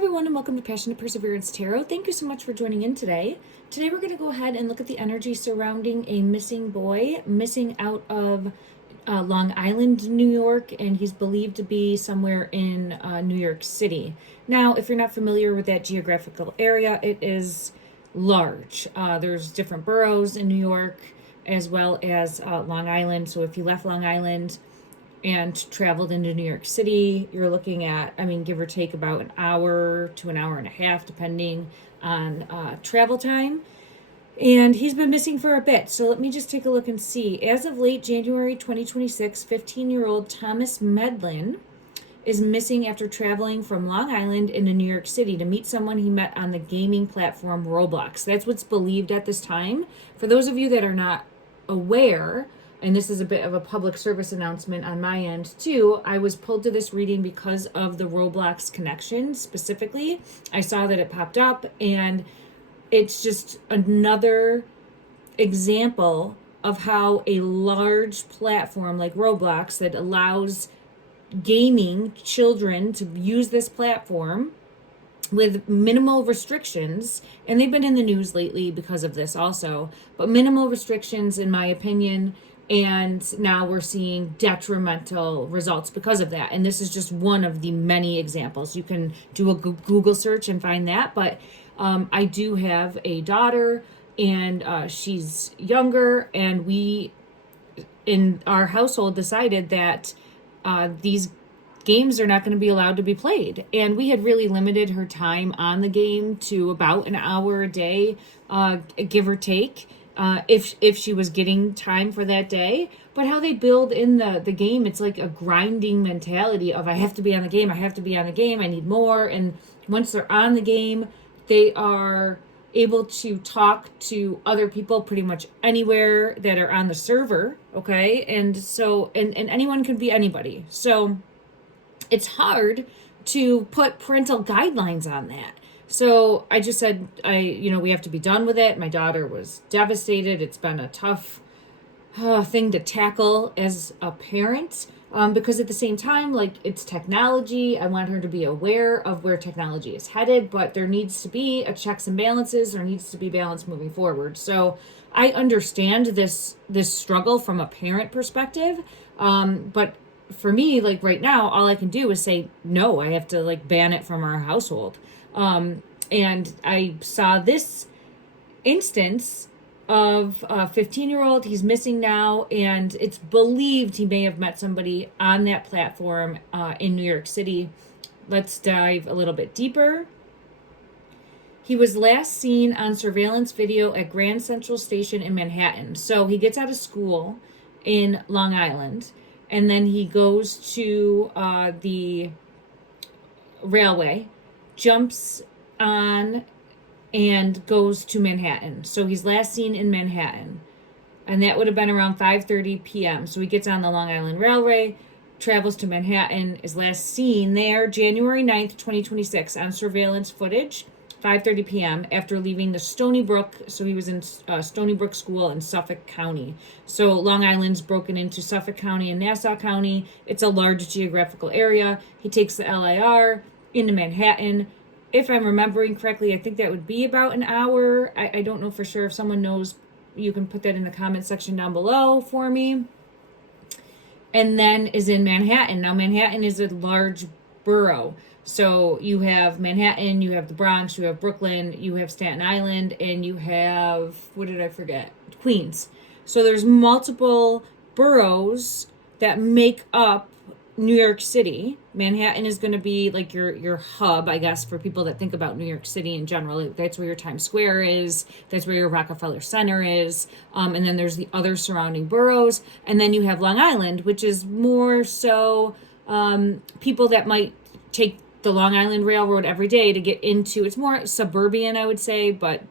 everyone, and welcome to Passionate Perseverance Tarot. Thank you so much for joining in today. Today we're going to go ahead and look at the energy surrounding a missing boy, missing out of Long Island, New York, and he's believed to be somewhere in New York City. Now, if you're not familiar with that geographical area, it is large. There's different boroughs in New York as well as Long Island. So if you left Long Island and traveled into New York City, you're looking at, give or take about an hour to an hour and a half, depending on travel time. And he's been missing for a bit. So let me just take a look and see. As of late January 2026, 15-year-old Thomas Medlin is missing after traveling from Long Island into New York City to meet someone he met on the gaming platform Roblox. That's what's believed at this time. For those of you that are not aware, and this is a bit of a public service announcement on my end too, I was pulled to this reading because of the Roblox connection specifically. I saw that it popped up, and it's just another example of how a large platform like Roblox that allows gaming children to use this platform with minimal restrictions, and they've been in the news lately because of this also, but minimal restrictions in my opinion. And now we're seeing detrimental results because of that. And this is just one of the many examples. You can do a Google search and find that. But I do have a daughter, and she's younger. And we, in our household, decided that these games are not going to be allowed to be played. And we had really limited her time on the game to about an hour a day, give or take. If she was getting time for that day. But how they build in the game, it's like a grinding mentality of I have to be on the game, I need more. And once they're on the game, they are able to talk to other people pretty much anywhere that are on the server, okay? And so, and anyone can be anybody. So it's hard to put parental guidelines on that. So I just said, we have to be done with it. My daughter was devastated. It's been a tough thing to tackle as a parent because at the same time, it's technology. I want her to be aware of where technology is headed, but there needs to be a checks and balances. There needs to be balance moving forward. So I understand this struggle from a parent perspective, but for me, right now, all I can do is say, no, I have to ban it from our household. And I saw this instance of a 15-year-old. He's missing now, and it's believed he may have met somebody on that platform in New York City. Let's dive a little bit deeper. He was last seen on surveillance video at Grand Central Station in Manhattan. So he gets out of school in Long Island, and then he goes to the railway, jumps on and goes to Manhattan. So he's last seen in Manhattan, and that would have been around 5:30 p.m. So he gets on the Long Island Railway, travels to Manhattan, is last seen there January 9th, 2026 on surveillance footage, 5:30 p.m. after leaving the Stony Brook. So he was in Stony Brook School in Suffolk County. So Long Island's broken into Suffolk County and Nassau County. It's a large geographical area. He takes the LIR into Manhattan. If I'm remembering correctly, I think that would be about an hour. I don't know for sure. If someone knows, you can put that in the comment section down below for me. And then is in Manhattan. Now, Manhattan is a large borough. So you have Manhattan, you have the Bronx, you have Brooklyn, you have Staten Island, and you have, what did I forget? Queens. So there's multiple boroughs that make up New York City. Manhattan is going to be your hub, I guess, for people that think about New York City in general. That's where your Times Square is. That's where your Rockefeller Center is. And then there's the other surrounding boroughs. And then you have Long Island, which is more so people that might take the Long Island Railroad every day to get into. It's more suburban, I would say, but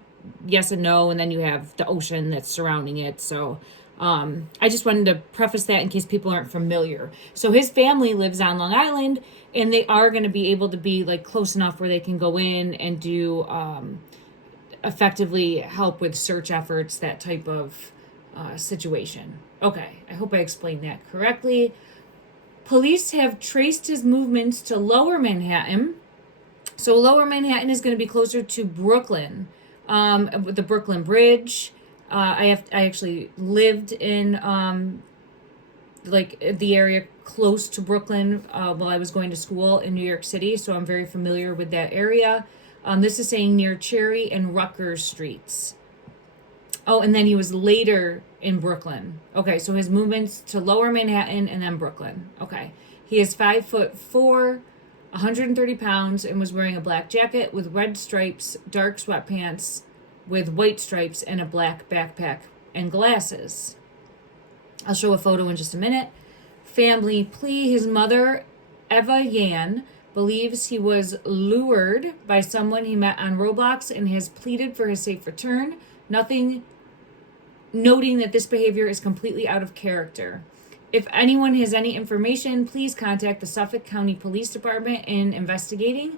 yes and no. And then you have the ocean that's surrounding it. So I just wanted to preface that in case people aren't familiar. So his family lives on Long Island, and they are going to be able to be close enough where they can go in and do effectively help with search efforts, that type of situation. Okay, I hope I explained that correctly. Police have traced his movements to Lower Manhattan So Lower Manhattan is going to be closer to Brooklyn, with the Brooklyn Bridge. I actually lived in like the area close to Brooklyn while I was going to school in New York City, so I'm very familiar with that area. This is saying near Cherry and Rutgers streets. Oh, and then he was later in Brooklyn. Okay, so his movements to Lower Manhattan and then Brooklyn. Okay. He is 5'4", 130 pounds, and was wearing a black jacket with red stripes, dark sweatpants with white stripes, and a black backpack and glasses. I'll show a photo in just a minute. Family plea. His mother, Eva Yan, believes he was lured by someone he met on Roblox and has pleaded for his safe return. Noting that this behavior is completely out of character. If anyone has any information, please contact the Suffolk County Police Department in investigating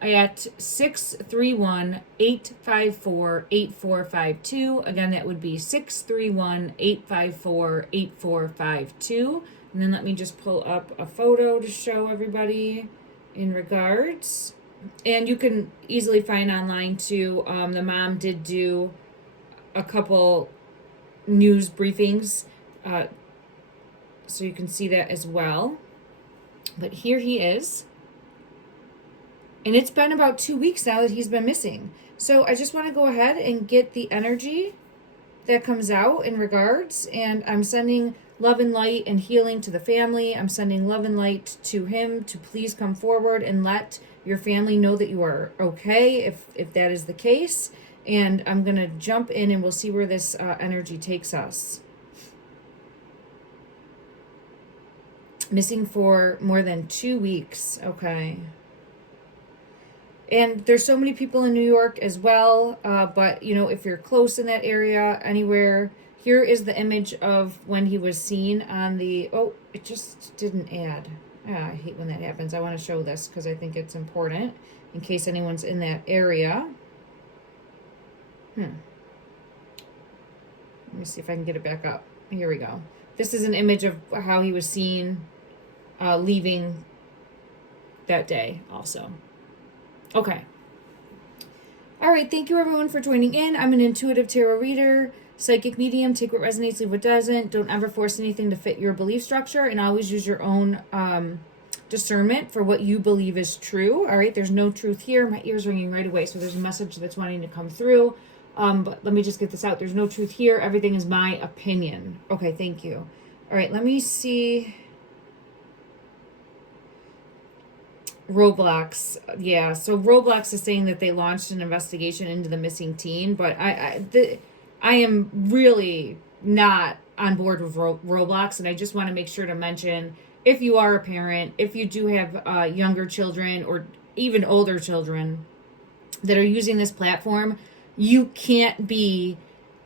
at 631-854-8452. Again, that would be 631-854-8452. And then let me just pull up a photo to show everybody in regards. And you can easily find online too. The mom did do a couple news briefings, so you can see that as well. But here he is. And it's been about 2 weeks now that he's been missing. So I just want to go ahead and get the energy that comes out in regards. And I'm sending love and light and healing to the family. I'm sending love and light to him to please come forward and let your family know that you are okay if that is the case. And I'm going to jump in and we'll see where this energy takes us. Missing for more than 2 weeks. Okay. And there's so many people in New York as well. But, you know, if you're close in that area, anywhere, here is the image of when he was seen on the... Oh, it just didn't add. I hate when that happens. I want to show this because I think it's important in case anyone's in that area. Let me see if I can get it back up. Here we go. This is an image of how he was seen leaving that day also. Okay. All right. Thank you, everyone, for joining in. I'm an intuitive tarot reader, psychic medium. Take what resonates, leave what doesn't. Don't ever force anything to fit your belief structure, and always use your own discernment for what you believe is true. All right. There's no truth here. My ear's ringing right away, so there's a message that's wanting to come through. But let me just get this out. There's no truth here. Everything is my opinion. Okay. Thank you. All right. Let me see. Roblox. Yeah. So Roblox is saying that they launched an investigation into the missing teen, but I am really not on board with Roblox. And I just want to make sure to mention, if you are a parent, if you do have younger children or even older children that are using this platform, you can't be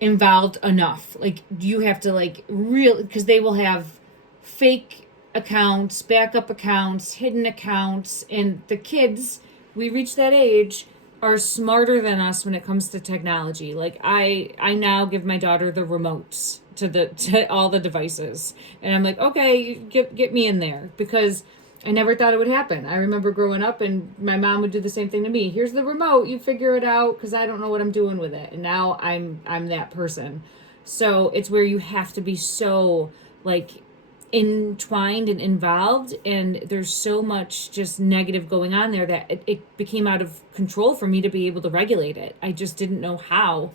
involved enough. Like, you have to really, because they will have fake accounts, backup accounts, hidden accounts, and the kids, we reach that age, are smarter than us when it comes to technology. Like, I now give my daughter the remotes to all the devices, and I'm like, okay, get me in there, because I never thought it would happen. I remember growing up and my mom would do the same thing to me. Here's the remote, you figure it out, because I don't know what I'm doing with it. And now I'm that person. So it's where you have to be so entwined and involved, and there's so much just negative going on there that it became out of control for me to be able to regulate it. I just didn't know how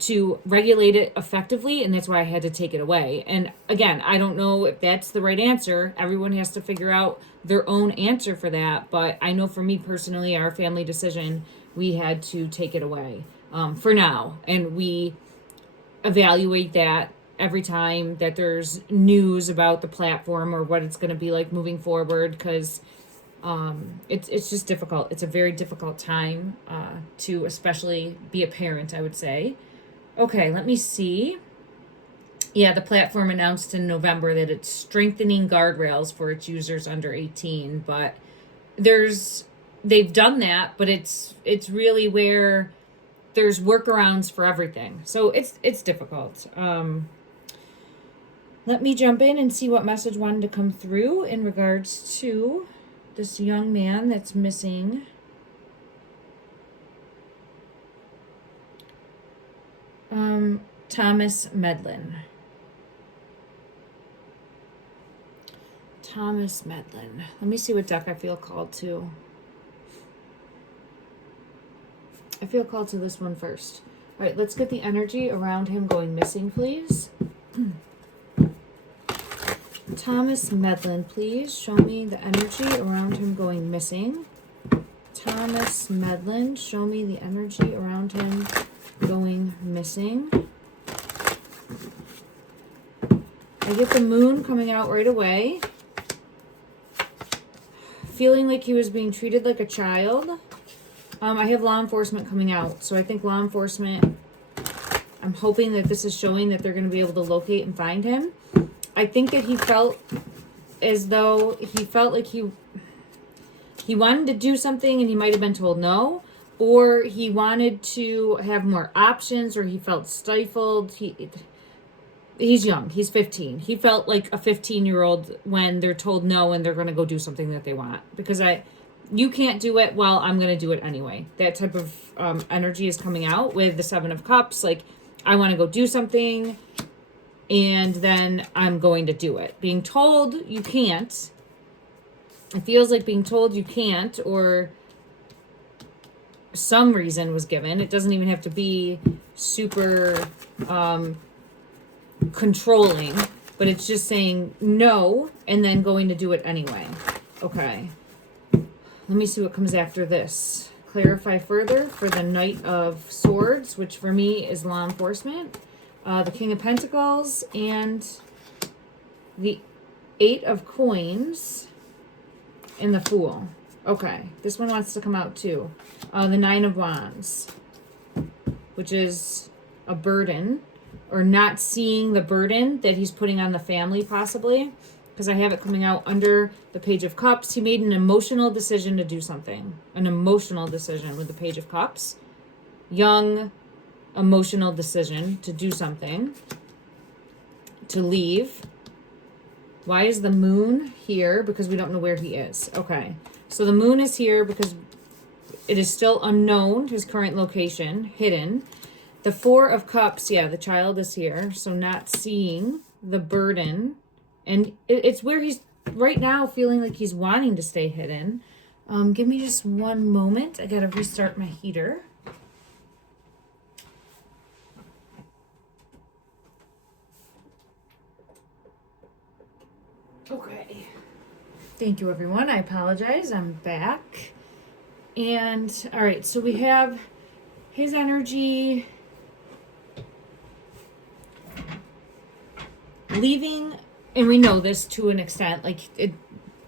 to regulate it effectively, and that's why I had to take it away. And again, I don't know if that's the right answer. Everyone has to figure out their own answer for that, but I know for me personally, our family decision, we had to take it away for now, and we evaluate that every time that there's news about the platform or what it's going to be like moving forward, because it's just difficult. It's a very difficult time to especially be a parent, I would say. Okay, let me see. Yeah, the platform announced in November that it's strengthening guardrails for its users under 18, but they've done that, but it's really where there's workarounds for everything. So it's difficult. Let me jump in and see what message wanted to come through in regards to this young man that's missing. Thomas Medlin. Thomas Medlin. Let me see what deck I feel called to. I feel called to this one first. All right, let's get the energy around him going missing, please. Thomas Medlin, please show me the energy around him going missing. Thomas Medlin, show me the energy around him going missing. I get the moon coming out right away. Feeling like he was being treated like a child. I have law enforcement coming out. So I think law enforcement, I'm hoping that this is showing that they're going to be able to locate and find him. I think that he felt as though he felt like he wanted to do something and he might have been told no, or he wanted to have more options, or he felt stifled. He's young. He's 15. He felt like a 15-year-old when they're told no and they're going to go do something that they want. Because you can't do it, well, I'm going to do it anyway. That type of energy is coming out with the Seven of Cups. Like, I want to go do something, and then I'm going to do it. Being told you can't. It feels like being told you can't, or some reason was given. It doesn't even have to be super controlling, but it's just saying no and then going to do it anyway. Okay. Let me see what comes after this. Clarify further for the Knight of Swords, which for me is law enforcement. The King of Pentacles and the Eight of Coins and the Fool. Okay, this one wants to come out too. The Nine of Wands, which is a burden, or not seeing the burden that he's putting on the family possibly, because I have it coming out under the Page of Cups. He made an emotional decision to do something. An emotional decision with the Page of Cups. Young, emotional decision to do something. To leave. Why is the moon here? Because we don't know where he is. Okay. So the moon is here because it is still unknown, his current location, hidden. The Four of Cups, yeah, the child is here. So not seeing the burden. And it's where he's right now feeling like he's wanting to stay hidden. Give me just one moment. I got to restart my heater. Okay. Thank you, everyone. I apologize. I'm back. And, all right, so we have his energy leaving, and we know this to an extent, like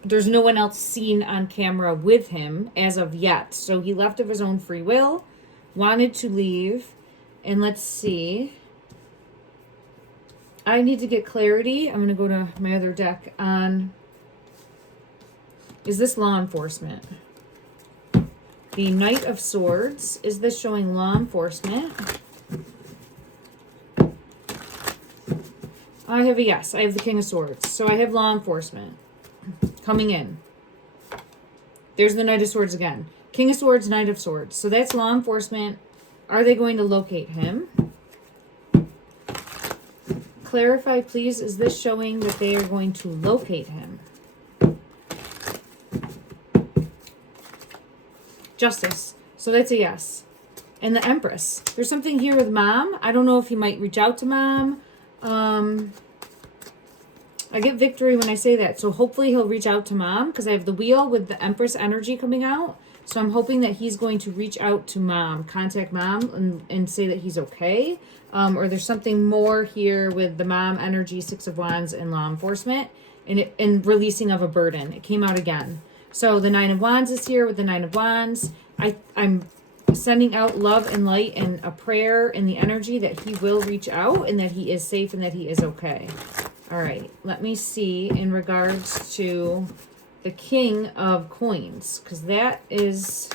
there's no one else seen on camera with him as of yet. So he left of his own free will, wanted to leave, and let's see. I need to get clarity. I'm going to go to my other deck on, is this law enforcement? The Knight of Swords, is this showing law enforcement? I have a yes. I have the King of Swords. So I have law enforcement coming in. There's the Knight of Swords again. King of Swords, Knight of Swords. So that's law enforcement. Are they going to locate him? Clarify, please. Is this showing that they are going to locate him? Justice. So that's a yes. And the Empress. There's something here with mom. I don't know if he might reach out to mom. I get victory when I say that. So hopefully he'll reach out to mom, because I have the Wheel with the Empress energy coming out. So I'm hoping that he's going to reach out to mom, contact mom, and say that he's okay. Or there's something more here with the mom energy, Six of Wands, and law enforcement, and releasing of a burden. It came out again. So the Nine of Wands is here with the Nine of Wands. I'm sending out love and light and a prayer in the energy that he will reach out and that he is safe and that he is okay. All right, let me see in regards to the King of Coins, because that is...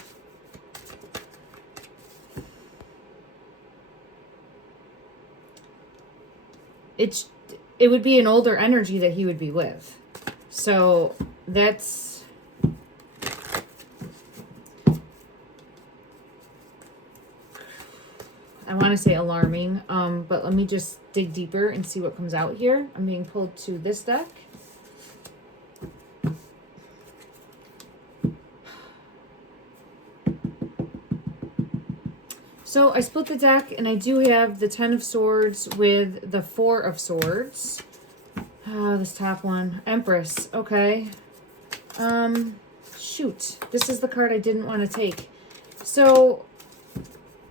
it would be an older energy that he would be with. So that's... I want to say alarming, but let me just dig deeper and see what comes out here. I'm being pulled to this deck. So I split the deck, and I do have the Ten of Swords with the Four of Swords. This top one, Empress. Okay. Shoot. This is the card I didn't want to take. So,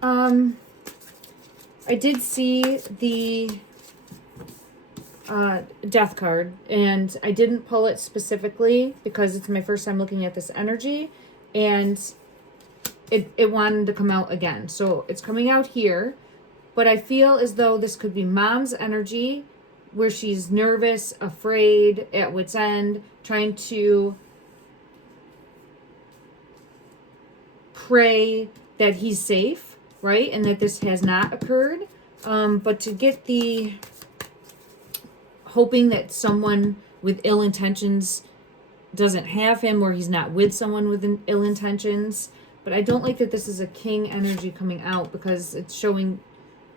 I did see the Death card, and I didn't pull it specifically because it's my first time looking at this energy, and it wanted to come out again. So it's coming out here, but I feel as though this could be mom's energy where she's nervous, afraid, at wit's end, trying to pray that he's safe, right? And that this has not occurred. But to get the hoping that someone with ill intentions doesn't have him, or he's not with someone with ill intentions. But I don't like that this is a king energy coming out because it's showing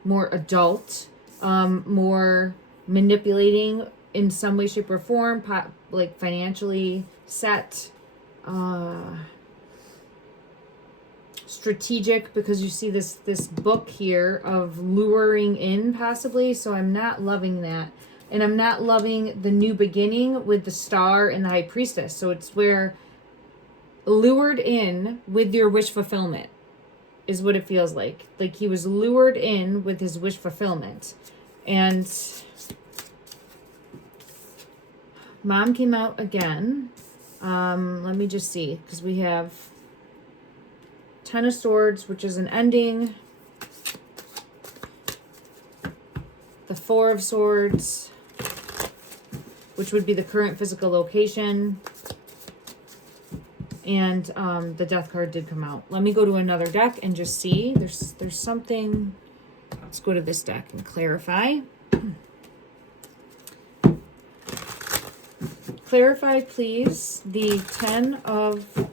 more adult, more manipulating in some way, shape, or form, like financially set, strategic, because you see this book here of luring in possibly. So I'm not loving that. And I'm not loving the new beginning with the Star and the High Priestess. So it's where lured in with your wish fulfillment is what it feels like. Like he was lured in with his wish fulfillment. And Mom came out again. Let me just see, because we have Ten of Swords, which is an ending. The Four of Swords, which would be the current physical location. And the Death card did come out. Let me go to another deck and just see. There's something. Let's go to this deck and clarify. Clarify, please, the Ten of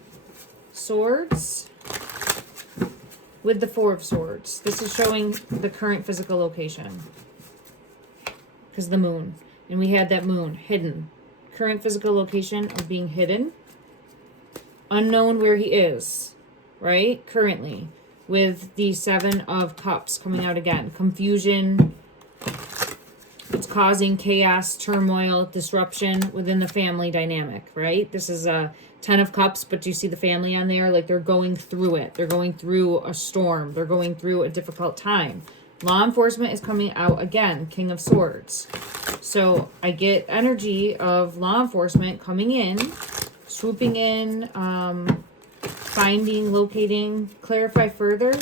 Swords with the Four of Swords. This is showing the current physical location. Because the moon. And we had that moon hidden. Current physical location of being hidden. Unknown where he is, right? Currently. With the Seven of Cups coming out again. Confusion. It's causing chaos, turmoil, disruption within the family dynamic, right? This is a Ten of Cups, but do you see the family on there? Like they're going through it. They're going through a storm. They're going through a difficult time. Law enforcement is coming out again. King of Swords. So I get energy of law enforcement coming in, swooping in, finding, locating. Clarify further,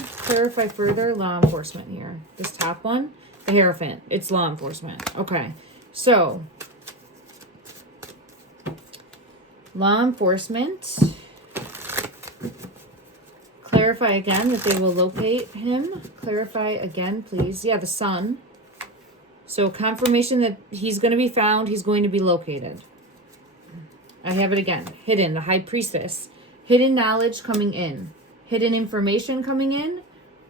law enforcement here. This top one, the Hierophant, it's law enforcement. Okay, so law enforcement, clarify again that they will locate him. Clarify again, please. Yeah, the Sun. So confirmation that he's going to be found, he's going to be located. I have it again. Hidden, the High Priestess. Hidden knowledge coming in. Hidden information coming in.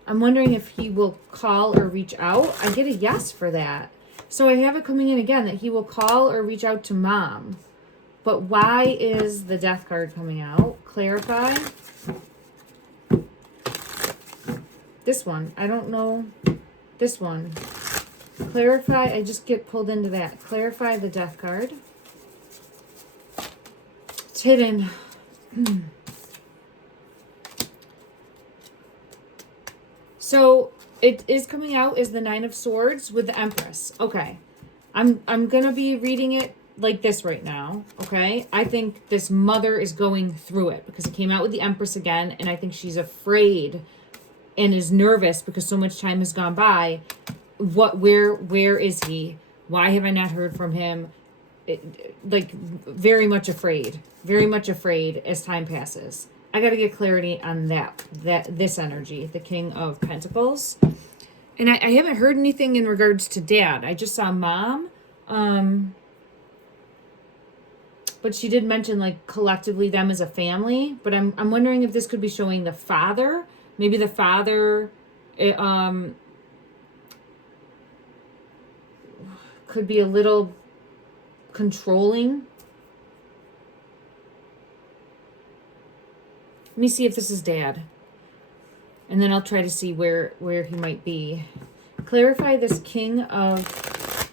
I'm wondering if he will call or reach out. I get a yes for that. So I have it coming in again, that he will call or reach out to Mom. But why is the Death card coming out? Clarify. This one. I don't know. This one. Clarify. I just get pulled into that. Clarify the Death card. It's hidden. So it is coming out as the Nine of Swords with the Empress. Okay. I'm gonna be reading it like this right now. Okay. I think this mother is going through it because it came out with the Empress again, and I think she's afraid and is nervous because so much time has gone by. Where is he? Why have I not heard from him? Like very much afraid as time passes. I got to get clarity on this energy, the King of Pentacles. And I haven't heard anything in regards to Dad. I just saw Mom. But she did mention like collectively them as a family, but I'm wondering if this could be showing the father. Maybe the father could be a little controlling. Let me see if this is Dad. And then I'll try to see where he might be. Clarify this King of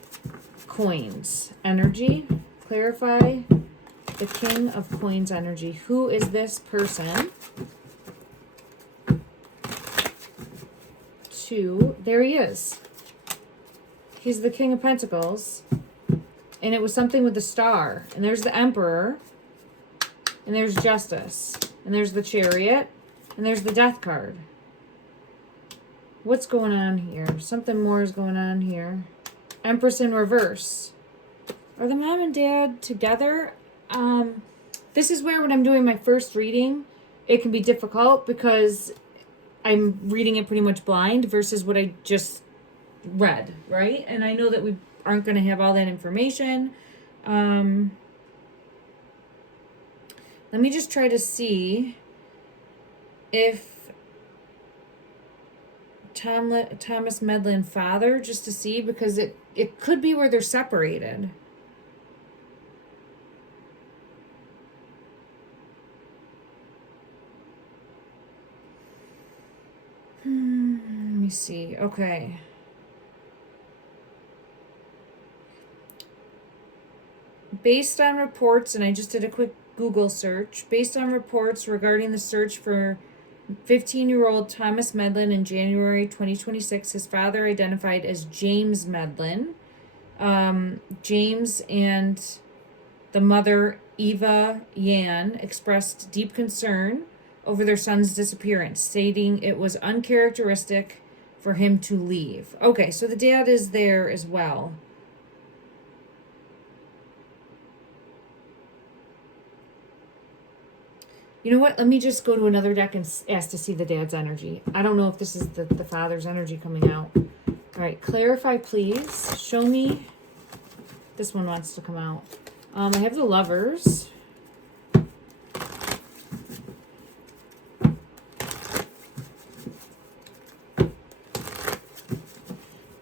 Coins energy. Clarify the King of Coins energy. Who is this person? 2. There he is. He's the King of Pentacles. And it was something with the star. And there's the Emperor. And there's Justice. And there's the Chariot. And there's the Death card. What's going on here? Something more is going on here. Empress in reverse. Are the mom and dad together? This is where when I'm doing my first reading, it can be difficult because I'm reading it pretty much blind versus what I just read, right? And I know that we aren't going to have all that information. Let me just try to see if Thomas Medlin father, just to see, because it could be where they're separated. Let me see. Okay. Based on reports, and I just did a quick Google search, based on reports regarding the search for 15-year-old Thomas Medlin in January 2026, his father identified as James Medlin. James and the mother, Eva Yan, expressed deep concern over their son's disappearance, stating it was uncharacteristic for him to leave. Okay, so the dad is there as well. You know what? Let me just go to another deck and ask to see the dad's energy. I don't know if this is the father's energy coming out. All right, clarify, please. Show me. This one wants to come out. I have the Lovers.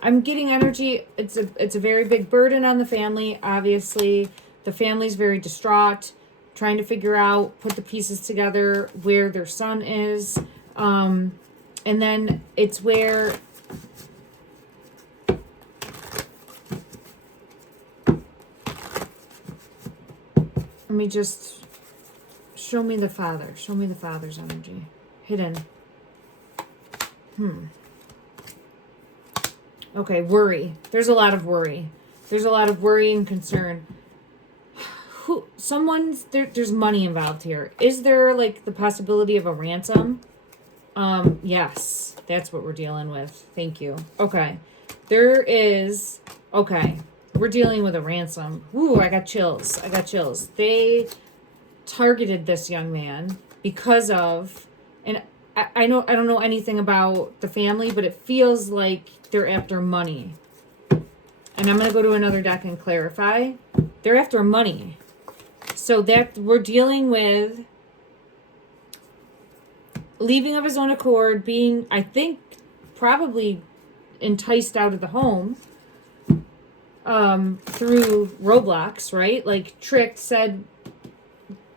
I'm getting energy. It's a very big burden on the family, obviously. The family's very distraught, trying to figure out, put the pieces together, where their son is. And then it's where let me just show me the father. Show me the father's energy. Hidden. Okay, worry. There's a lot of worry. There's a lot of worry and concern. There's money involved here. Is there like the possibility of a ransom? Yes, that's what we're dealing with. Thank you. Okay. We're dealing with a ransom. Ooh, I got chills. They targeted this young man because of, and I don't know anything about the family, but it feels like they're after money. And I'm going to go to another deck and clarify. They're after money. So that we're dealing with leaving of his own accord, being, I think, probably enticed out of the home through roadblocks, right? Like tricked,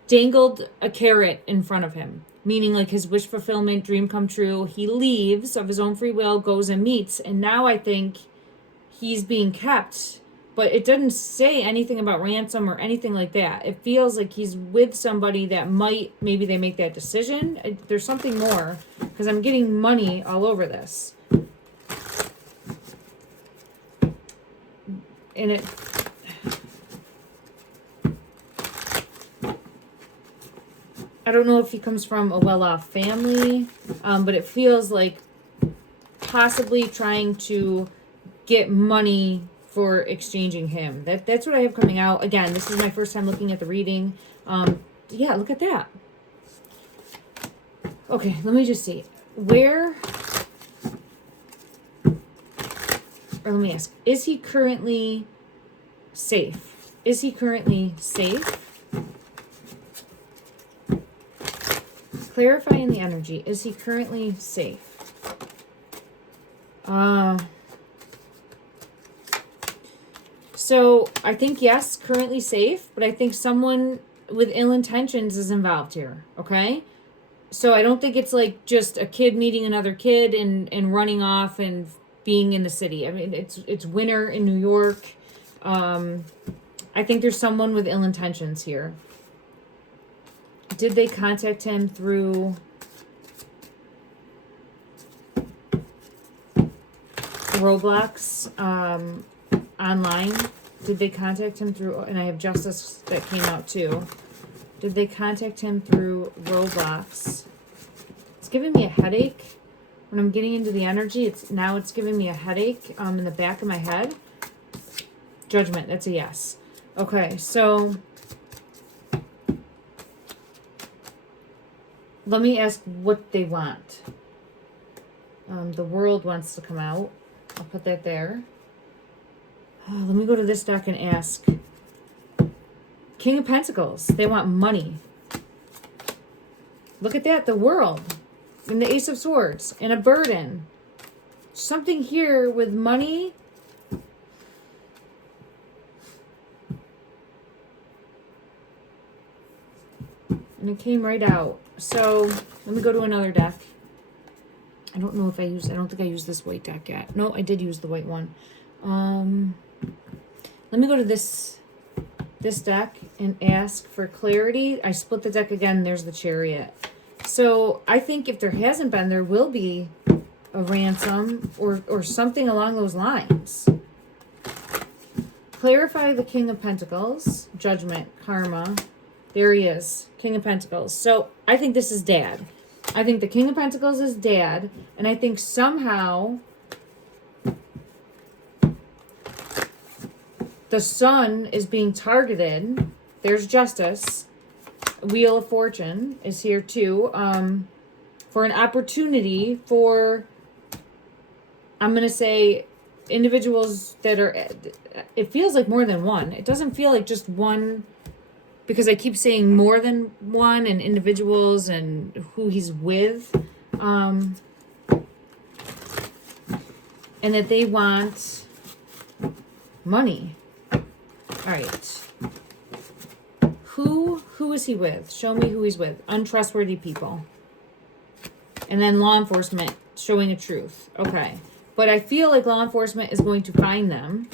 dangled a carrot in front of him, meaning like his wish fulfillment, dream come true. He leaves of his own free will, goes and meets, and now I think he's being kept. But it doesn't say anything about ransom or anything like that. It feels like he's with somebody that maybe they make that decision. There's something more, because I'm getting money all over this. And I don't know if he comes from a well-off family, but it feels like possibly trying to get money for exchanging him. That's what I have coming out. Again, this is my first time looking at the reading. Yeah, look at that. Okay, let me just see. Or let me ask, is he currently safe? Is he currently safe? Clarifying the energy. Is he currently safe? So I think, yes, currently safe, but I think someone with ill intentions is involved here, okay? So I don't think it's like just a kid meeting another kid and running off and being in the city. I mean, it's winter in New York. I think there's someone with ill intentions here. Did they contact him through Roblox online? Did they contact him through, and I have Justice that came out too. Did they contact him through Roblox? It's giving me a headache. When I'm getting into the energy, it's giving me a headache in the back of my head. Judgment, that's a yes. Okay, so let me ask what they want. The World wants to come out. I'll put that there. Let me go to this deck and ask. King of Pentacles. They want money. Look at that. The World. And the Ace of Swords. And a burden. Something here with money. And it came right out. So let me go to another deck. I don't know if I don't think I used this white deck yet. No, I did use the white one. Let me go to this deck and ask for clarity. I split the deck again. There's the Chariot. So I think if there hasn't been, there will be a ransom or something along those lines. Clarify the King of Pentacles. Judgment. Karma. There he is. King of Pentacles. So I think this is Dad. I think the King of Pentacles is Dad. And I think somehow the Son is being targeted. There's Justice. Wheel of Fortune is here too. For an opportunity for, I'm going to say, individuals that are, it feels like more than one. It doesn't feel like just one, because I keep saying more than one and individuals and who he's with. And that they want money. All right. Who is he with? Show me who he's with. Untrustworthy people. And then law enforcement showing a truth. Okay. But I feel like law enforcement is going to find them.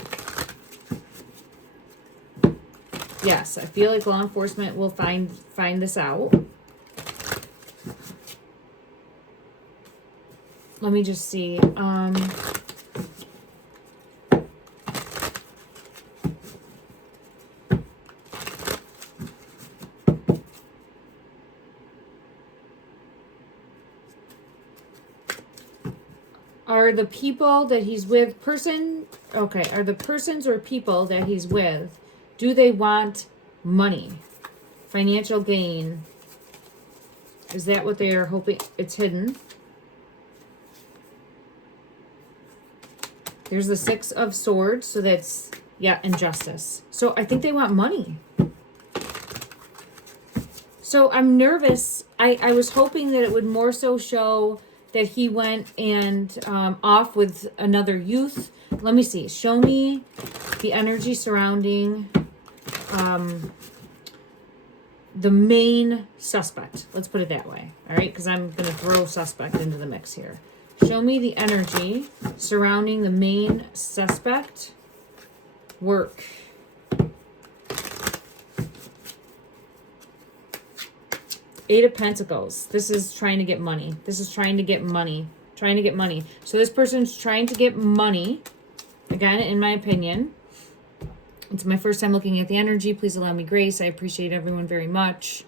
Yes, I feel like law enforcement will find this out. Let me just see. Are the people that he's with are the persons or people that he's with, do they want money? Financial gain? Is that what they are hoping? It's hidden. There's the Six of Swords, so that's, yeah, and Justice. So I think they want money. So I'm nervous. I was hoping that it would more so show that he went and off with another youth. Let me see. Show me the energy surrounding the main suspect. Let's put it that way. All right, because I'm going to throw suspect into the mix here. Show me the energy surrounding the main suspect. Work. Eight of Pentacles. This is trying to get money. This is trying to get money. Trying to get money. So this person's trying to get money. Again, in my opinion. It's my first time looking at the energy. Please allow me grace. I appreciate everyone very much.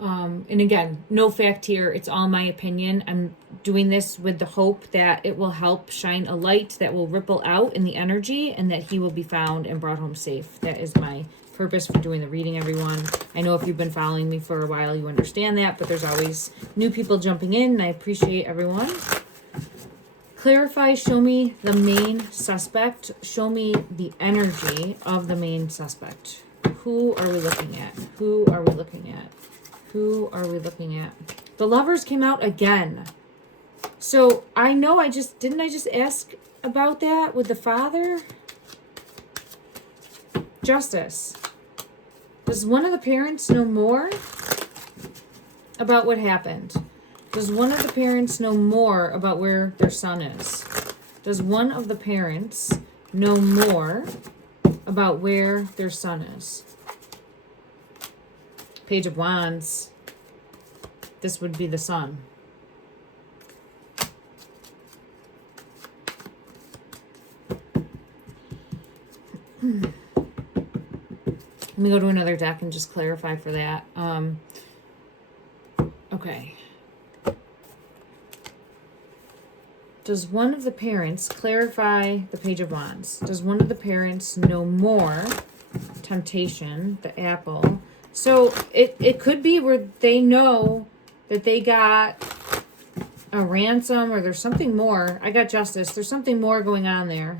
And again, no fact here. It's all my opinion. I'm doing this with the hope that it will help shine a light that will ripple out in the energy and that he will be found and brought home safe. That is my purpose for doing the reading, everyone. I know if you've been following me for a while, you understand that, but there's always new people jumping in, and I appreciate everyone. Clarify, show me the main suspect. Show me the energy of the main suspect. Who are we looking at? Who are we looking at? Who are we looking at? The Lovers came out again. So I know didn't I just ask about that with the father? Justice. Does one of the parents know more about what happened? Does one of the parents know more about where their son is? Does one of the parents know more about where their son is? Page of Wands. This would be the son. Let me go to another deck and just clarify for that. Okay. Does one of the parents clarify the Page of Wands? Does one of the parents know more? Temptation, the apple. So it could be where they know that they got a ransom or there's something more. I got Justice. There's something more going on there.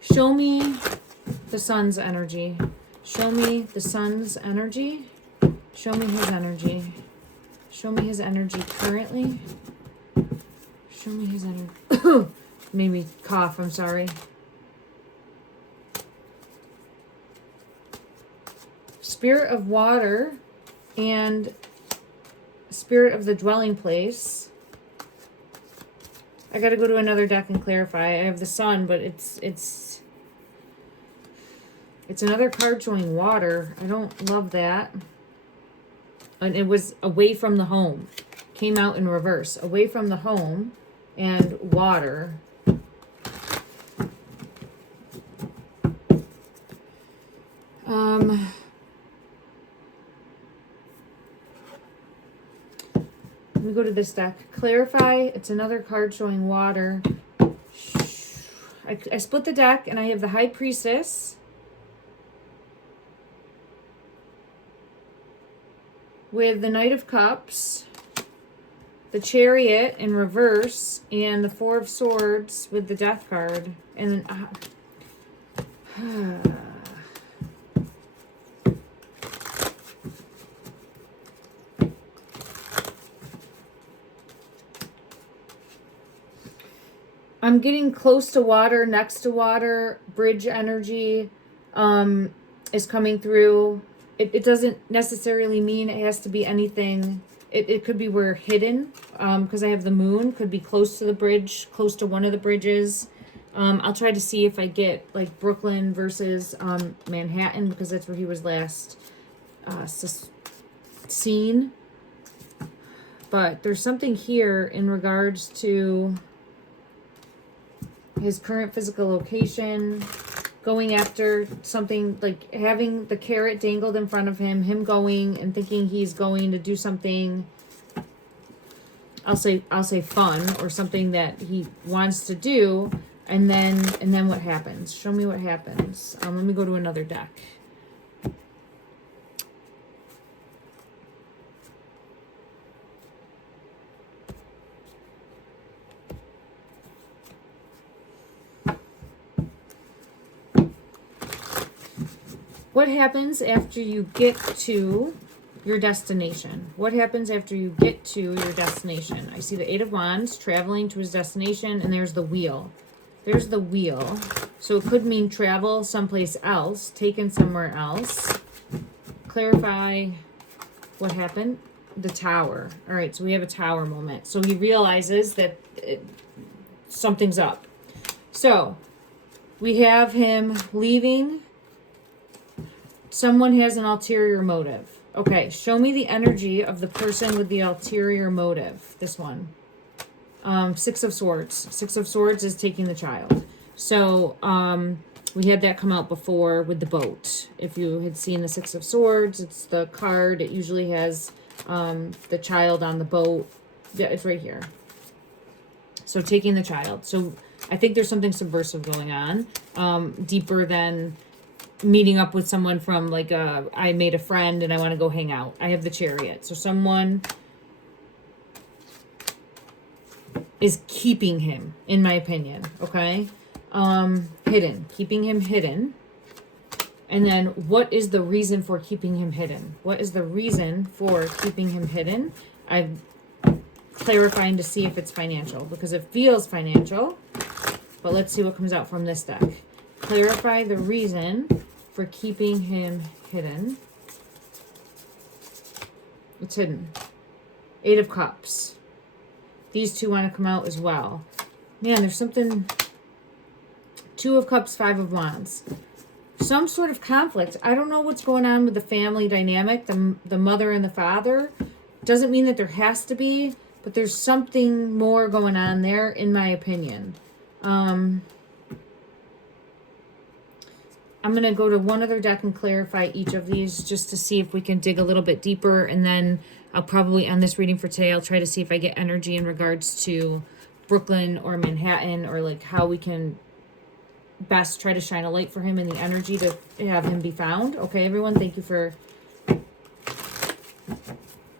Show me the sun's energy. Show me the sun's energy. Show me his energy. Show me his energy currently. Show me his energy. Made me cough, I'm sorry. Spirit of water and spirit of the dwelling place. I got to go to another deck and clarify. I have the sun, but it's another card showing water. I don't love that. And it was away from the home. Came out in reverse. Away from the home and water. Let me go to this deck. Clarify. It's another card showing water. I split the deck and I have the High Priestess. With the Knight of Cups. The Chariot in reverse. And the Four of Swords with the Death card. And then... I'm getting close to water, next to water, bridge energy is coming through. It doesn't necessarily mean it has to be anything. It could be we're hidden because I have the moon. Could be close to the bridge, close to one of the bridges. I'll try to see if I get like Brooklyn versus Manhattan because that's where he was last seen. But there's something here in regards to his current physical location, going after something, like having the carrot dangled in front of him, him going and thinking he's going to do something, I'll say fun or something that he wants to do, and then what happens? Show me what happens. Let me go to another deck. What happens after you get to your destination? What happens after you get to your destination? I see the Eight of Wands traveling to his destination, and there's the wheel. There's the wheel. So it could mean travel someplace else, taken somewhere else. Clarify what happened. The Tower. All right, so we have a Tower moment. So he realizes that something's up. So we have him leaving. Someone has an ulterior motive. Okay, show me the energy of the person with the ulterior motive. This one. Six of Swords. Six of Swords is taking the child. So we had that come out before with the boat. If you had seen the Six of Swords, it's the card. It usually has the child on the boat. Yeah, it's right here. So taking the child. So I think there's something subversive going on. Deeper than meeting up with someone from like I made a friend and I want to go hang out. I have the Chariot. So someone is keeping him, in my opinion. Okay. Hidden, keeping him hidden. And then what is the reason for keeping him hidden? What is the reason for keeping him hidden? I'm clarifying to see if it's financial because it feels financial, but let's see what comes out from this deck. Clarify the reason for keeping him hidden. It's hidden. 8 of Cups. These two want to come out as well. Man, there's something... 2 of Cups, 5 of Wands. Some sort of conflict. I don't know what's going on with the family dynamic, the mother and the father. Doesn't mean that there has to be, but there's something more going on there, in my opinion. I'm going to go to one other deck and clarify each of these just to see if we can dig a little bit deeper. And then I'll probably end this reading for today. I'll try to see if I get energy in regards to Brooklyn or Manhattan, or like how we can best try to shine a light for him and the energy to have him be found. Okay, everyone, thank you for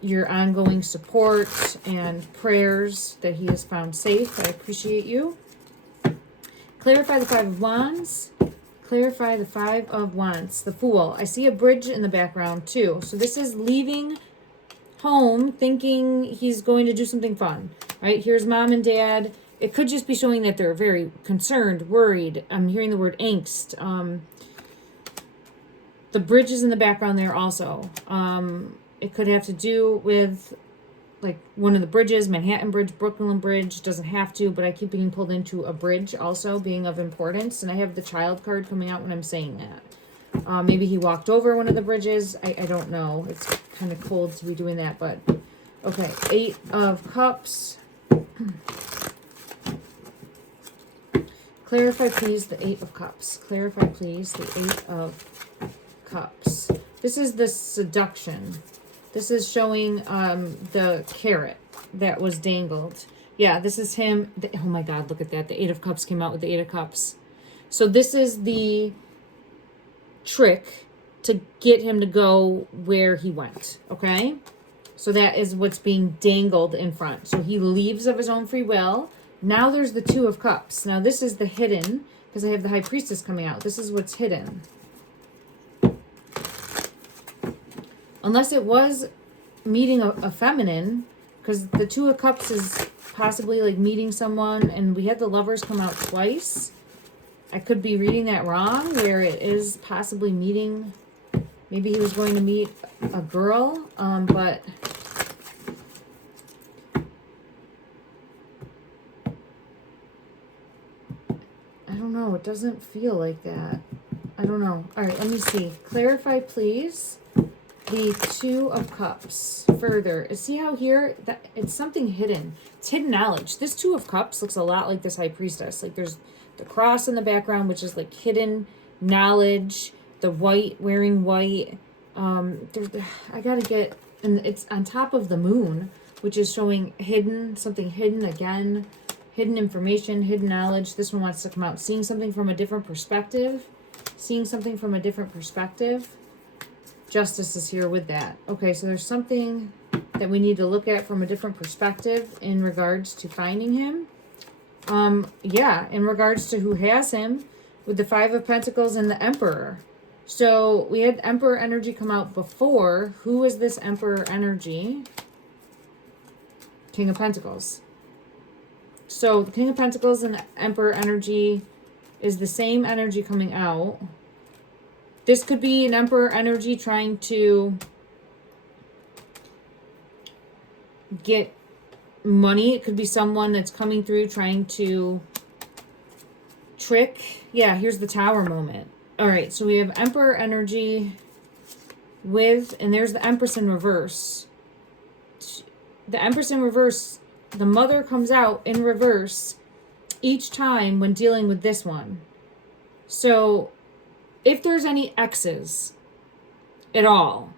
your ongoing support and prayers that he is found safe. I appreciate you. Clarify the 5 of Wands. Clarify the 5 of Wands. The Fool. I see a bridge in the background too. So this is leaving home thinking he's going to do something fun. Right? Here's mom and dad. It could just be showing that they're very concerned, worried. I'm hearing the word angst. The bridge is in the background there also. It could have to do with like one of the bridges, Manhattan Bridge, Brooklyn Bridge. Doesn't have to, but I keep being pulled into a bridge also being of importance. And I have the child card coming out when I'm saying that. Maybe he walked over one of the bridges. I don't know. It's kind of cold to be doing that, but okay. 8 of Cups. Clarify, please, the 8 of Cups. Clarify, please, the 8 of Cups. This is the seduction. This is showing the carrot that was dangled. Yeah, this is him. Oh my God, look at that. The 8 of Cups came out with the 8 of Cups. So this is the trick to get him to go where he went, okay? So that is what's being dangled in front. So he leaves of his own free will. Now there's the 2 of Cups. Now this is the hidden, because I have the High Priestess coming out. This is what's hidden. Unless it was meeting a feminine, because the 2 of Cups is possibly like meeting someone, and we had the Lovers come out twice. I could be reading that wrong, where it is possibly meeting, maybe he was going to meet a girl, but... I don't know. It doesn't feel like that. I don't know. All right, let me see. Clarify, please, the 2 of Cups further. See how here that it's something hidden. It's hidden knowledge. This 2 of Cups looks a lot like this High Priestess. Like there's the cross in the background, which is like hidden knowledge. The white, wearing white. I gotta get, and it's on top of the moon, which is showing hidden, something hidden again. Hidden information, hidden knowledge. This one wants to come out. Seeing something from a different perspective. Seeing something from a different perspective. Justice is here with that. Okay, so there's something that we need to look at from a different perspective in regards to finding him. Yeah, in regards to who has him with the 5 of Pentacles and the Emperor. So we had Emperor energy come out before. Who is this Emperor energy? King of Pentacles. So the King of Pentacles and the Emperor energy is the same energy coming out. This could be an Emperor energy trying to get money. It could be someone that's coming through trying to trick. Yeah, here's the Tower moment. All right, so we have Emperor energy with, and there's the Empress in reverse. The Empress in reverse, the Mother comes out in reverse each time when dealing with this one. So if there's any X's at all,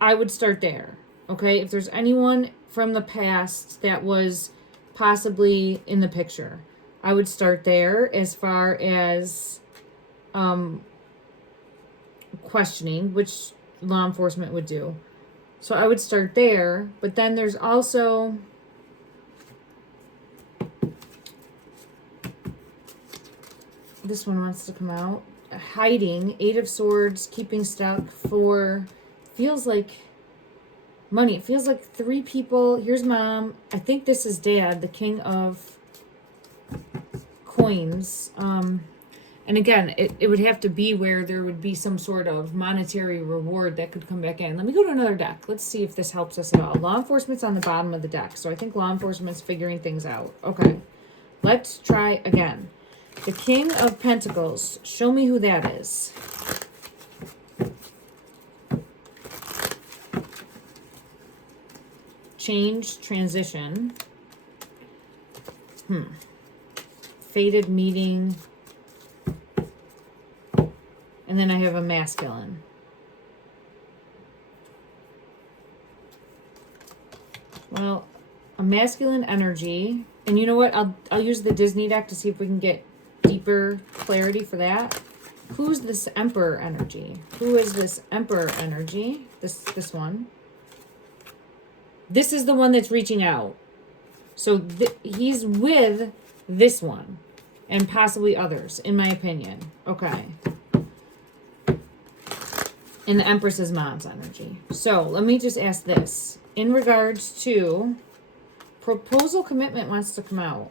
I would start there. Okay, if there's anyone from the past that was possibly in the picture, I would start there as far as questioning, which law enforcement would do. So I would start there, but then there's also this one wants to come out. Hiding, 8 of Swords, keeping stuck for, feels like money. It feels like 3 people. Here's mom. I think this is dad, the King of Coins. And again, it would have to be where there would be some sort of monetary reward that could come back in. Let me go to another deck. Let's see if this helps us at all. Law enforcement's on the bottom of the deck. So I think law enforcement's figuring things out. Okay. Let's try again. The King of Pentacles. Show me who that is. Change, transition. Fated meeting. And then I have a masculine. Well, a masculine energy. And you know what? I'll use the Disney deck to see if we can get deeper clarity for that. Who's this Emperor energy? Who is this Emperor energy? This one. This is the one that's reaching out. So he's with this one. And possibly others, in my opinion. Okay. And the Empress is mom's energy. So let me just ask this. In regards to proposal commitment wants to come out.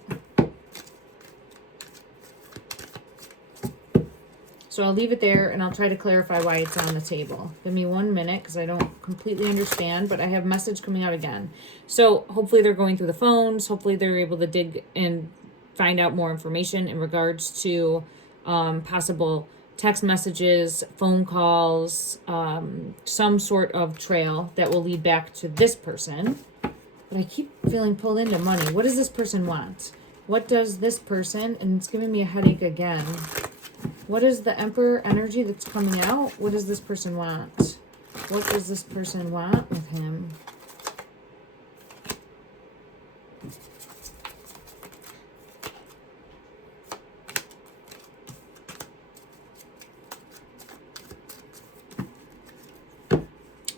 So I'll leave it there and I'll try to clarify why it's on the table. Give me 1 minute because I don't completely understand, but I have message coming out again. So hopefully they're going through the phones. Hopefully they're able to dig and find out more information in regards to possible text messages, phone calls, some sort of trail that will lead back to this person. But I keep feeling pulled into money. What does this person want? What does this person, and it's giving me a headache again. What is the Emperor energy that's coming out? What does this person want? What does this person want with him?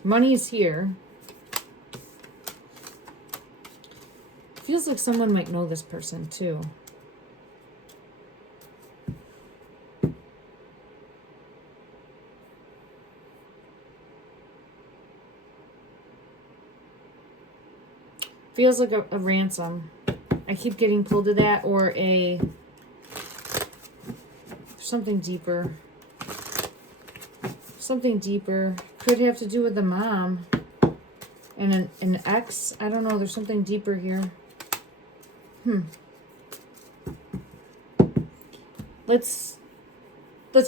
Money is here. Feels like someone might know this person too. Feels like a ransom. I keep getting pulled to that, or something deeper. Something deeper. Could have to do with the mom and an ex. I don't know. There's something deeper here. Let's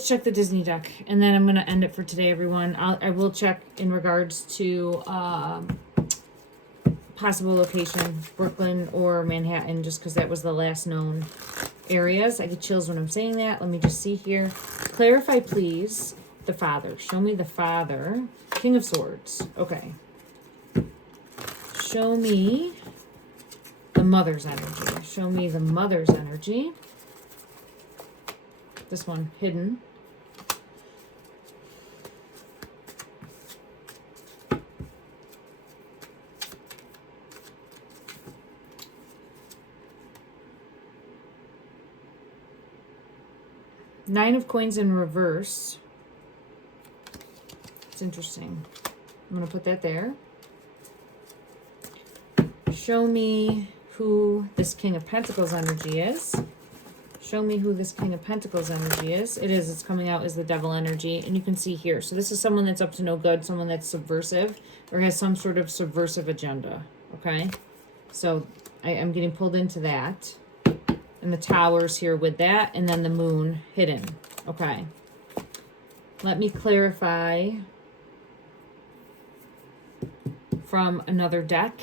check the Disney deck, and then I'm going to end it for today, everyone. I will check in regards to possible location, Brooklyn or Manhattan, just because that was the last known areas. I get chills when I'm saying that. Let me just see here. Clarify, please. The father. Show me the father. King of Swords. Okay. Show me the mother's energy. Show me the mother's energy. This one, hidden. Nine of Coins in reverse. It's interesting. I'm going to put that there. Show me who this King of Pentacles energy is. Show me who this King of Pentacles energy is. It's coming out as the Devil energy. And you can see here. So this is someone that's up to no good, someone that's subversive, or has some sort of subversive agenda. Okay? So I am getting pulled into that. And the Towers here with that. And then the Moon hidden. Okay. Let me clarify from another deck.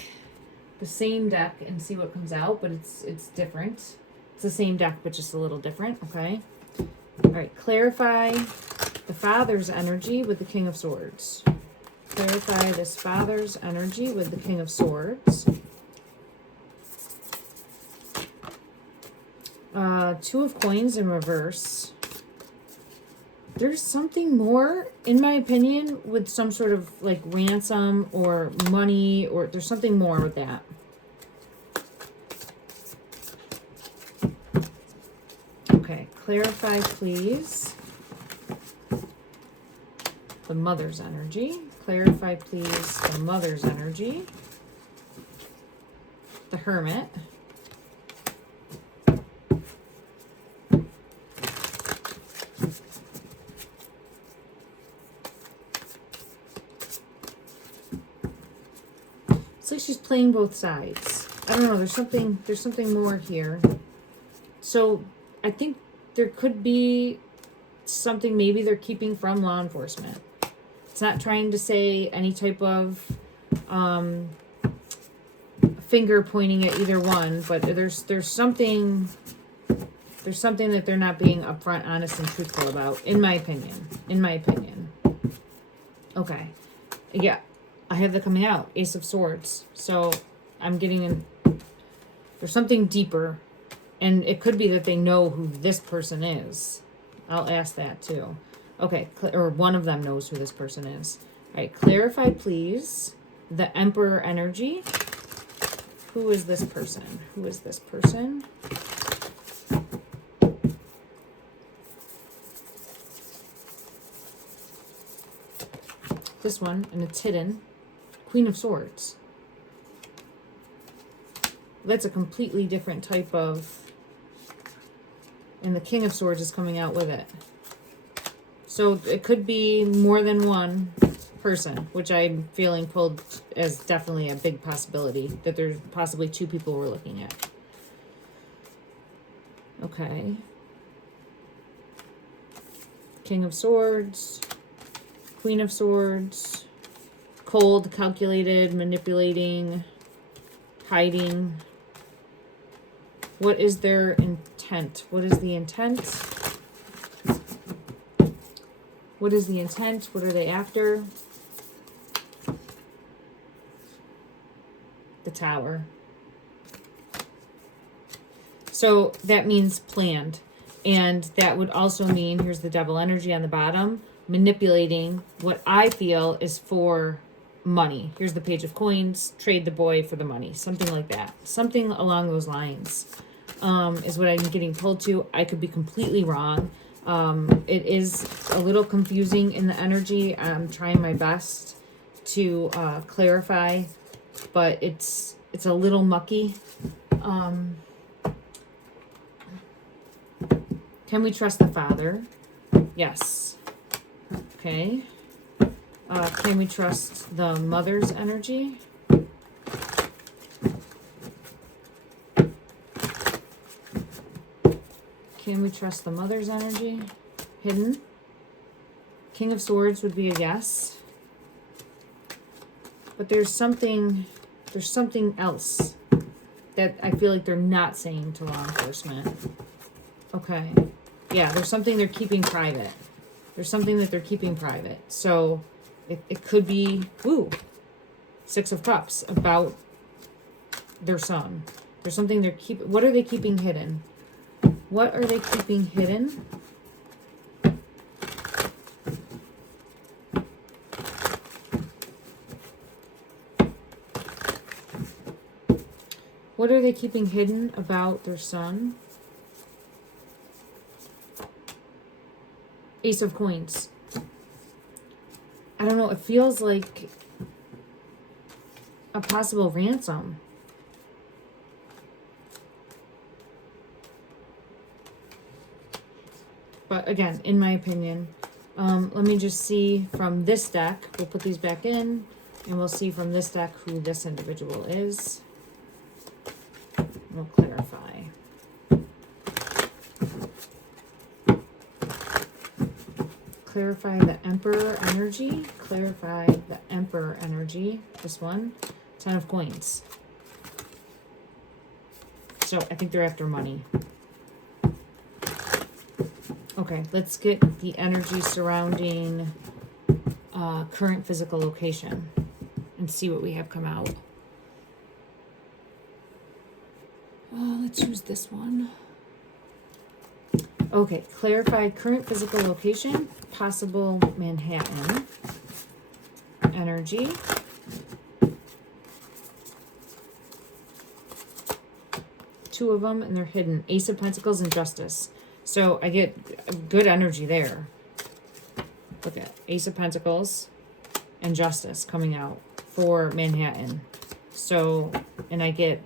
The same deck, and see what comes out, but it's different. It's the same deck, but just a little different, okay? All right, clarify the father's energy with the King of Swords. Clarify this father's energy with the King of Swords. Two of Coins in reverse. There's something more, in my opinion, with some sort of like ransom or money, or there's something more with that. Okay, clarify, please. The mother's energy. Clarify, please, the mother's energy. The Hermit. playing both sides. I don't know, there's something more here. So I think there could be something maybe they're keeping from law enforcement. It's not trying to say any type of finger pointing at either one, but there's something that they're not being upfront, honest, and truthful about, in my opinion. Okay. Yeah. I have the coming out. Ace of Swords. So I'm getting in. There's something deeper. And it could be that they know who this person is. I'll ask that too. Okay. Or one of them knows who this person is. All right. Clarify, please, the Emperor energy. Who is this person? Who is this person? This one, and it's hidden. Queen of Swords. That's a completely different type of... And the King of Swords is coming out with it. So it could be more than one person, which I'm feeling pulled as definitely a big possibility, that there's possibly two people we're looking at. Okay. King of Swords. Queen of Swords. Cold, calculated, manipulating, hiding. What is their intent? What is the intent? What is the intent? What are they after? The Tower. So that means planned. And that would also mean, here's the Devil energy on the bottom, manipulating what I feel is for money. Here's the Page of Coins, trade the boy for the money. Something like that. Something along those lines is what I'm getting pulled to. I could be completely wrong. It is a little confusing in the energy. I'm trying my best to clarify, but it's a little mucky. Can we trust the father? Yes. Okay. Can we trust the mother's energy? Can we trust the mother's energy? Hidden. King of Swords would be a yes. But there's something else that I feel like they're not saying to law enforcement. Okay. Yeah, there's something they're keeping private. There's something that they're keeping private. So it could be, Six of Cups, about their son. There's something they're keeping. What are they keeping hidden? What are they keeping hidden? What are they keeping hidden about their son? Ace of Coins. I don't know, it feels like a possible ransom. But again, in my opinion, let me just see from this deck. We'll put these back in, and we'll see from this deck who this individual is. We'll clarify. Clarify the Emperor energy. Clarify the Emperor energy. This one. 10 of Coins. So I think they're after money. Okay, let's get the energy surrounding current physical location and see what we have come out. Let's use this one. Okay, clarify current physical location, possible Manhattan energy. Two of them, and they're hidden. Ace of Pentacles and Justice. So I get good energy there. Look at Ace of Pentacles and Justice coming out for Manhattan. So, and I get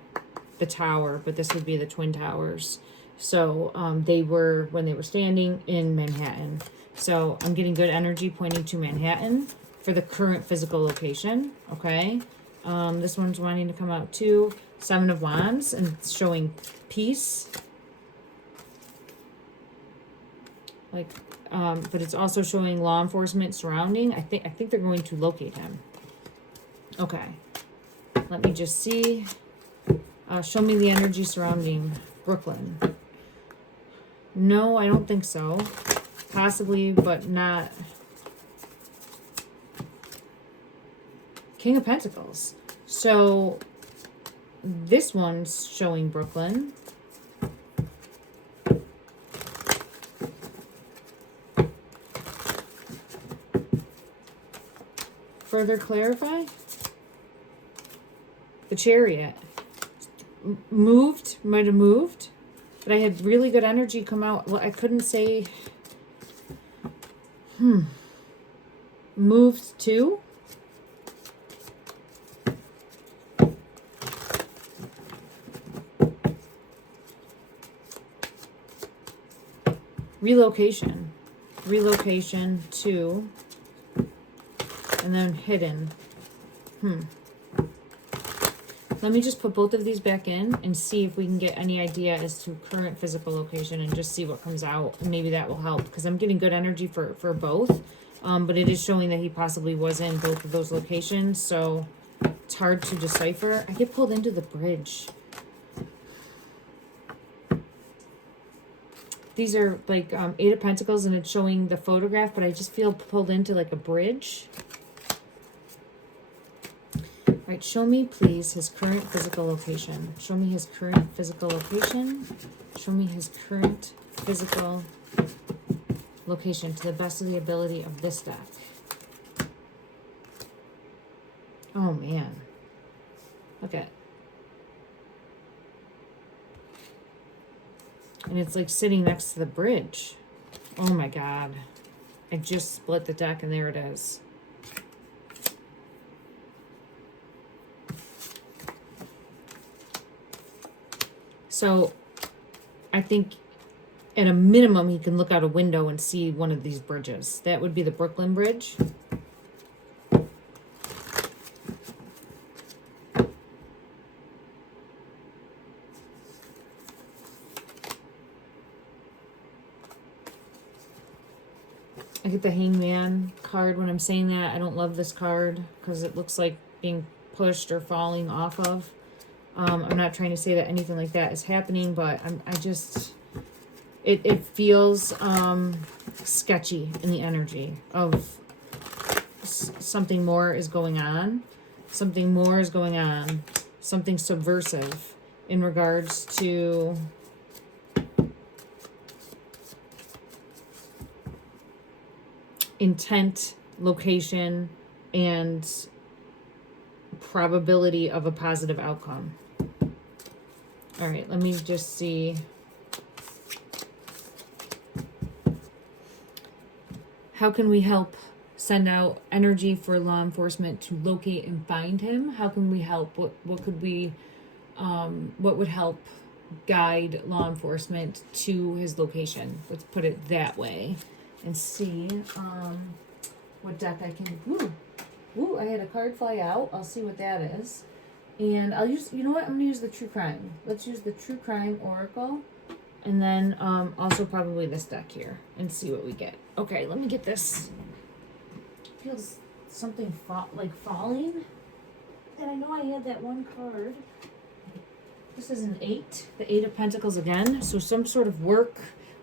the Tower, but this would be the Twin Towers. So they were, when they were standing in Manhattan. So I'm getting good energy pointing to Manhattan for the current physical location. Okay. This one's wanting to come out too. Seven of Wands, and it's showing peace. Like, but it's also showing law enforcement surrounding. I think they're going to locate him. Okay. Let me just see. Show me the energy surrounding Brooklyn. No, I don't think so. Possibly, but not. King of Pentacles. So this one's showing Brooklyn. Further clarify. The Chariot. Moved, might have moved. But I had really good energy come out. Well, I couldn't say. Moved to. Relocation. Relocation to. And then hidden. Let me just put both of these back in and see if we can get any idea as to current physical location and just see what comes out. And maybe that will help because I'm getting good energy for both. But it is showing that he possibly was in both of those locations. So it's hard to decipher. I get pulled into the bridge. These are like Eight of Pentacles and it's showing the photograph, but I just feel pulled into like a bridge. All right, show me, please, his current physical location. Show me his current physical location. Show me his current physical location to the best of the ability of this deck. Oh, man. Okay. And it's like sitting next to the bridge. Oh, my God. I just split the deck, and there it is. So I think at a minimum, he can look out a window and see one of these bridges. That would be the Brooklyn Bridge. I get the Hangman card when I'm saying that. I don't love this card because it looks like being pushed or falling off of. I'm not trying to say that anything like that is happening, but it feels sketchy in the energy of something more is going on. Something more is going on. Something subversive in regards to intent, location, and probability of a positive outcome. All right, let me just see. How can we help send out energy for law enforcement to locate and find him? How can we help? What could we, what would help guide law enforcement to his location? Let's put it that way and see what deck I can, ooh, I had a card fly out. I'll see what that is. And I'll use, you know what? I'm going to use the True Crime. Let's use the True Crime Oracle. And then also probably this deck here. And see what we get. Okay, let me get this. Feels something like falling. And I know I had that one card. This is an 8. The 8 of Pentacles again. So some sort of work.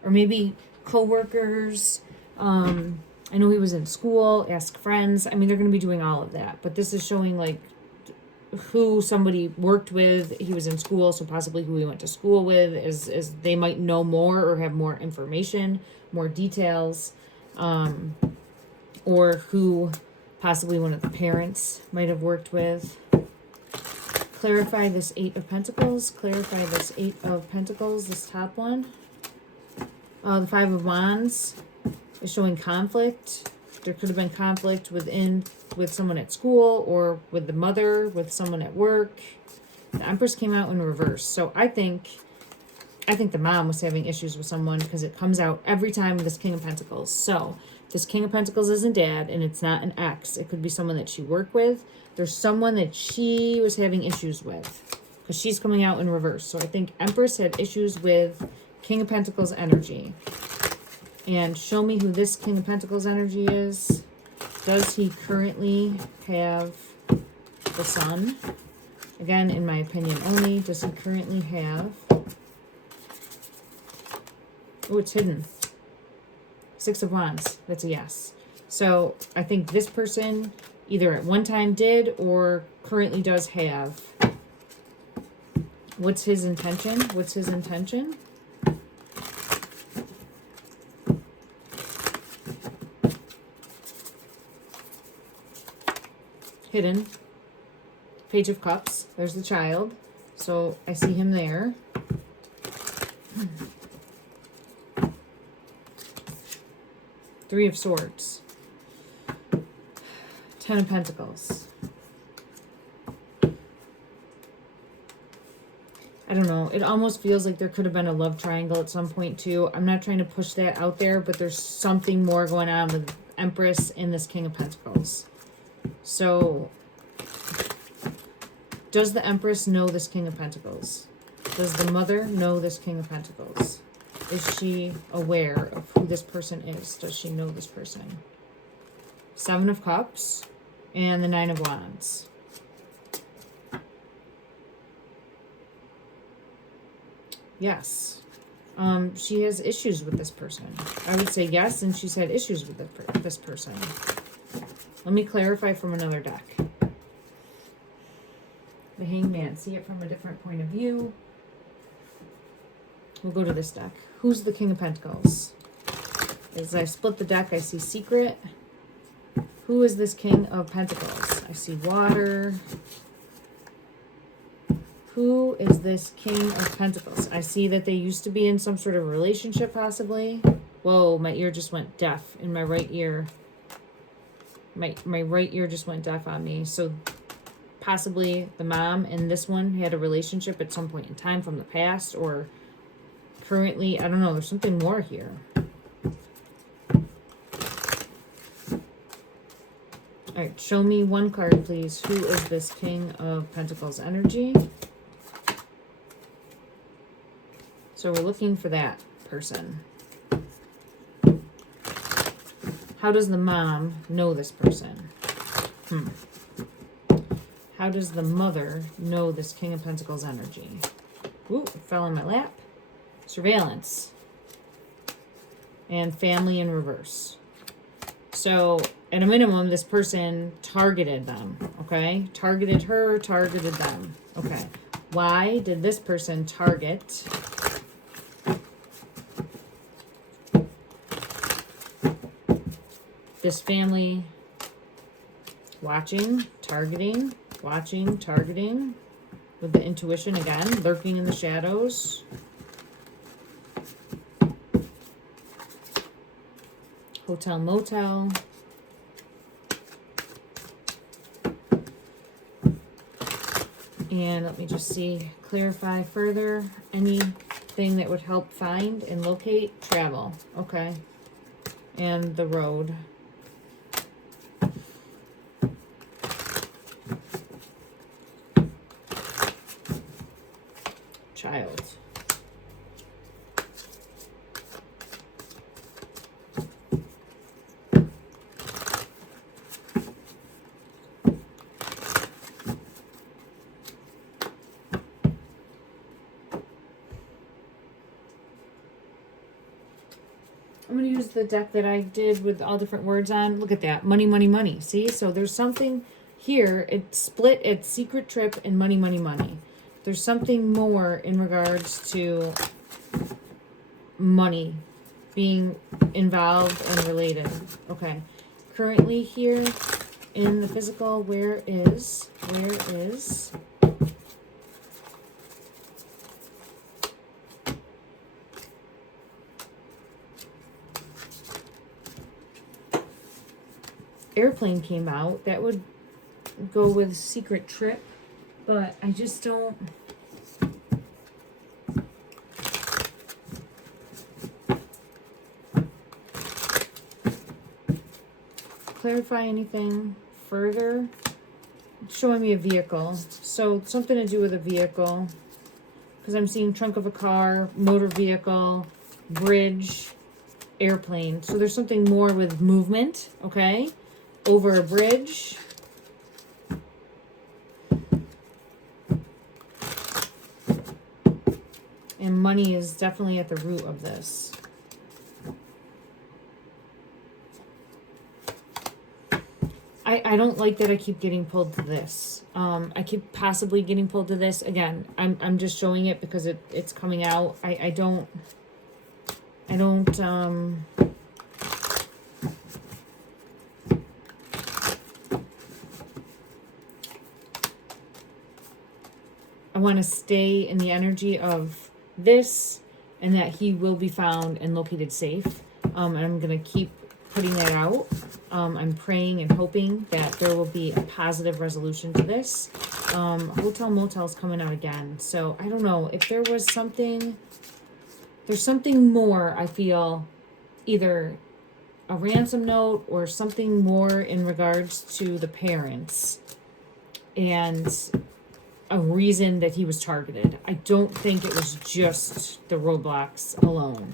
Or maybe co-workers. I know he was in school. Ask friends. I mean, they're going to be doing all of that. But this is showing like who somebody worked with. He was in school, so possibly who he went to school with, is they might know more or have more information, more details, or who possibly one of the parents might have worked with. Clarify this 8 of Pentacles. Clarify this 8 of Pentacles, this top one. The 5 of Wands is showing conflict. There could have been conflict with someone at school or with the mother, with someone at work. The Empress came out in reverse. So I think I think the mom was having issues with someone because it comes out every time with this King of Pentacles. So this King of Pentacles isn't dad, and it's not an ex. It could be someone that she worked with. There's someone that she was having issues with because she's coming out in reverse. So I think Empress had issues with King of Pentacles energy. And show me who this King of Pentacles energy is. Does he currently have the Sun? Again, in my opinion only, does he currently have... Oh, it's hidden. Six of Wands. That's a yes. So I think this person either at one time did or currently does have. What's his intention? What's his intention? Hidden. Page of Cups. There's the child. So I see him there. Three of Swords. Ten of Pentacles. I don't know. It almost feels like there could have been a love triangle at some point too. I'm not trying to push that out there, but there's something more going on with Empress and this King of Pentacles. So, does the Empress know this King of Pentacles? Does the mother know this King of Pentacles? Is she aware of who this person is? Does she know this person? Seven of Cups and the Nine of Wands. Yes. She has issues with this person. I would say yes, and she's had issues with this person. Let me clarify from another deck. The Hangman. See it from a different point of view. We'll go to this deck. Who's the King of Pentacles? As I split the deck, I see Secret. Who is this King of Pentacles? I see Water. Who is this King of Pentacles? I see that they used to be in some sort of relationship, possibly. Whoa, my ear just went deaf in my right ear. My right ear just went deaf on me. So possibly the mom and this one had a relationship at some point in time from the past, or currently, I don't know, there's something more here. All right, show me one card, please. Who is this King of Pentacles energy? So we're looking for that person. How does the mom know this person? How does the mother know this King of Pentacles energy? Ooh, it fell in my lap. Surveillance. And family in reverse. So, at a minimum, this person targeted them, okay? Targeted her, targeted them. Okay. Why did this person target this family? Watching, targeting, watching, targeting. With the intuition again, lurking in the shadows. Hotel, motel. And let me just see, clarify further. Anything that would help find and locate? Travel. Okay. And the road. Child. I'm going to use the deck that I did with all different words on. Look at that. Money, money, money. See? So there's something here. It's split at Secret Trip and money, money, money. There's something more in regards to money being involved and related. Okay. Currently here in the physical, where is Airplane came out. That would go with Secret Trip, but I just don't. clarify anything further? It's showing me a vehicle. So something to do with a vehicle. Because I'm seeing trunk of a car, motor vehicle, bridge, airplane. So there's something more with movement, okay? Over a bridge. And money is definitely at the root of this. I don't like that I keep getting pulled to this. I keep possibly getting pulled to this. Again, I'm just showing it because it's coming out. I don't I want to stay in the energy of this and that he will be found and located safe. And I'm going to keep putting that out. I'm praying and hoping that there will be a positive resolution to this. Hotel motel's coming out again. So I don't know if there was something, there's something more, I feel, either a ransom note or something more in regards to the parents and a reason that he was targeted. I don't think it was just the roadblocks alone.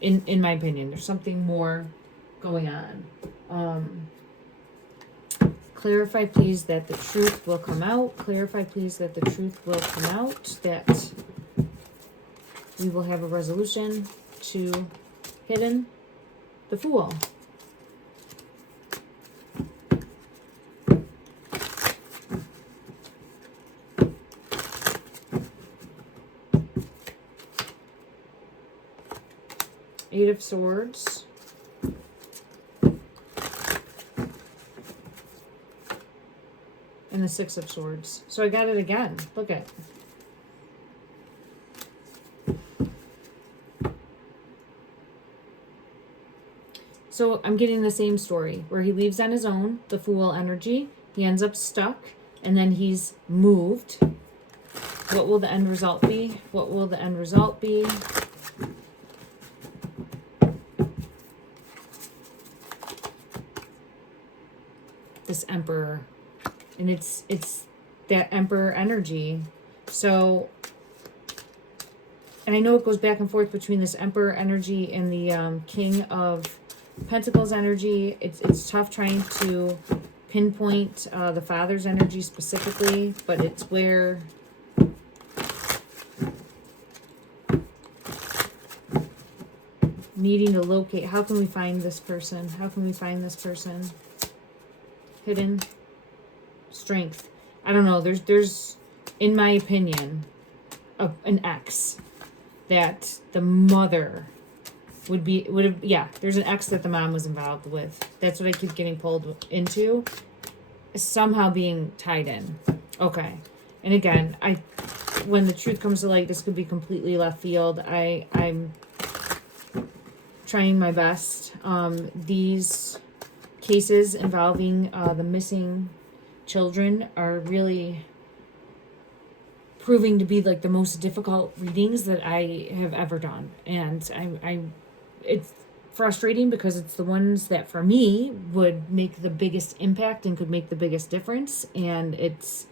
In my opinion, there's something more going on. Clarify, please, that the truth will come out. Clarify, please, that the truth will come out. That we will have a resolution to hidden the Fool. Eight of Swords. And the Six of Swords. So I got it again. Look at it. So I'm getting the same story where he leaves on his own, the Fool energy. He ends up stuck and then he's moved. What will the end result be? What will the end result be? This Emperor, and it's that Emperor energy. So, and I know it goes back and forth between this Emperor energy and the King of Pentacles energy. It's tough trying to pinpoint the Father's energy specifically, but it's where needing to locate. How can we find this person? How can we find this person? Hidden strength. I don't know. There's in my opinion, an X that the mother would have. Yeah, there's an X that the mom was involved with. That's what I keep getting pulled into. Somehow being tied in. Okay. And again, when the truth comes to light, this could be completely left field. I'm trying my best. These cases involving the missing children are really proving to be like the most difficult readings that I have ever done. And it's frustrating because it's the ones that for me would make the biggest impact and could make the biggest difference. And it's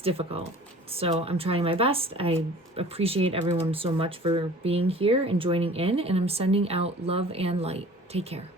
difficult. So I'm trying my best. I appreciate everyone so much for being here and joining in, and I'm sending out love and light. Take care.